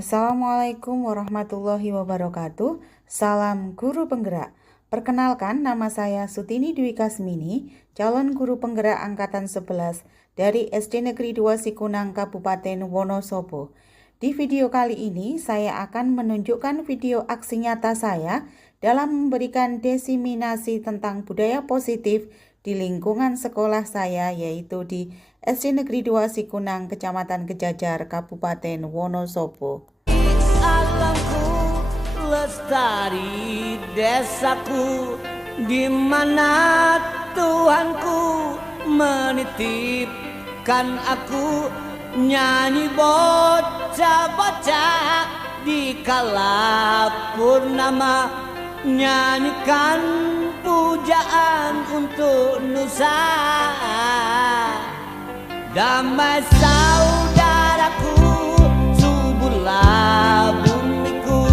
Assalamualaikum warahmatullahi wabarakatuh. Salam guru penggerak. Perkenalkan, nama saya Sutini Dwi Kasmini, calon guru penggerak angkatan 11 dari SD Negeri 2 Sikunang, Kabupaten Wonosobo. Di video kali ini saya akan menunjukkan video aksi nyata saya dalam memberikan diseminasi tentang budaya positif di lingkungan sekolah saya, yaitu di SD Negeri 2 Sikunang, Kecamatan Kejajar, Kabupaten Wonosobo. Alamku lestari desaku, di mana Tuhanku menitipkan aku, nyanyi bocah-bocah di kala purnama, nyanyikan pujaan untuk Nusa. Damai saudaraku, suburlah bumiku,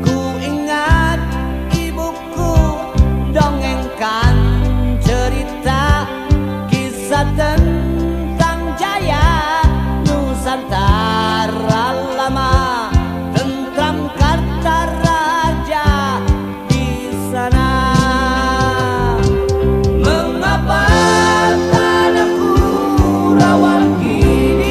ku ingat ibuku dongengkan cerita kisah tentang jaya Nusantara lama, tentram kata raja di sana. Mengapa tanahku rawan kini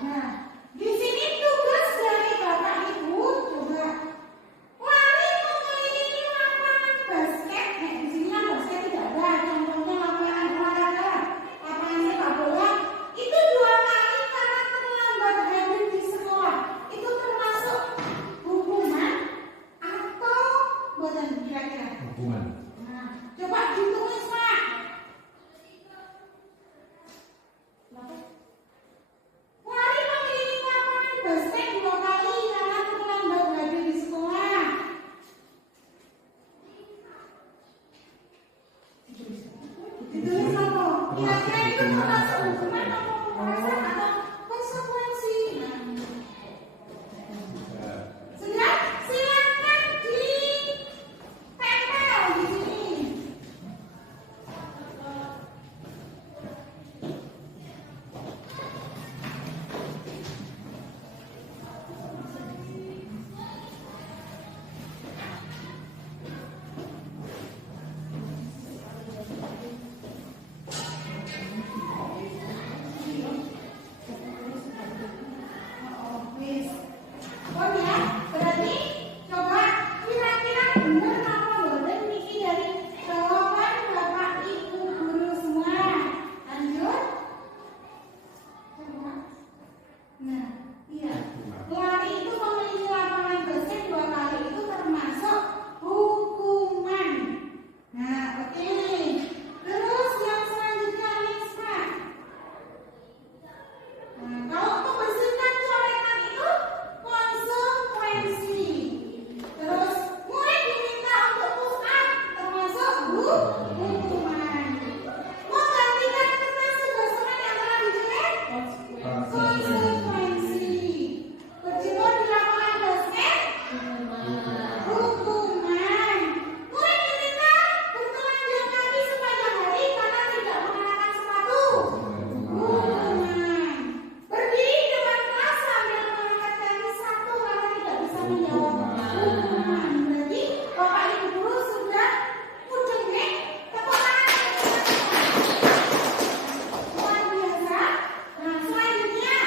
Nah, di sini tugas dari Bapak Ibu coba lari mengelilingi lapangan basket. Di sini kan basket tidak ada, contohnya lapangan olahraga, lapangan sepak bola. Itu 2 kali karena terlambat hadir di sekolah. Itu termasuk hukuman atau buatan kira-kira? Hukuman. Nah, coba ditulis Pak. Lari mengelilingi lapangan basket 2 kali karena terlambat hadir di sekolah. Ditulis apa? Kira-kira itu termasuk hukuman atau pemerasan atau konsekuensi? Sudah? Silakan ditempel di sini. Wis. Oh ya, berarti coba kira-kira benar apa boten niki dari jawaban Bapak Ibu guru semua. Lanjut. Coba. Nah, iya. Lari itu mengelilingi lapangan basket 2 kali itu termasuk hukuman. Nah, oke. Terus yang selanjutnya next Pak. Nah, kalau membersihkan coretan itu konsekuensi. Terus murid diminta untuk push up termasuk hukuman. Menggantikan kertas tugas teman yang telah dicoret konsekuensi. Berjemur di lapangan basket hukuman. Murid diminta bertelanjang kaki sepanjang hari karena tidak mengenakan sepatu hukuman. Berdiri di depan kelas sambil mengangkat kaki satu karena tidak bisa menjawab hukuman. Berarti Bapak Ibu guru sudah mudeng nih? Tepuk tangan. Luar biasa. Nah, selanjutnya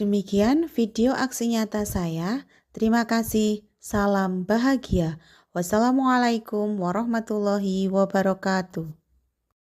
Demikian video aksi nyata saya. Terima kasih. Salam bahagia. Wassalamualaikum warahmatullahi wabarakatuh.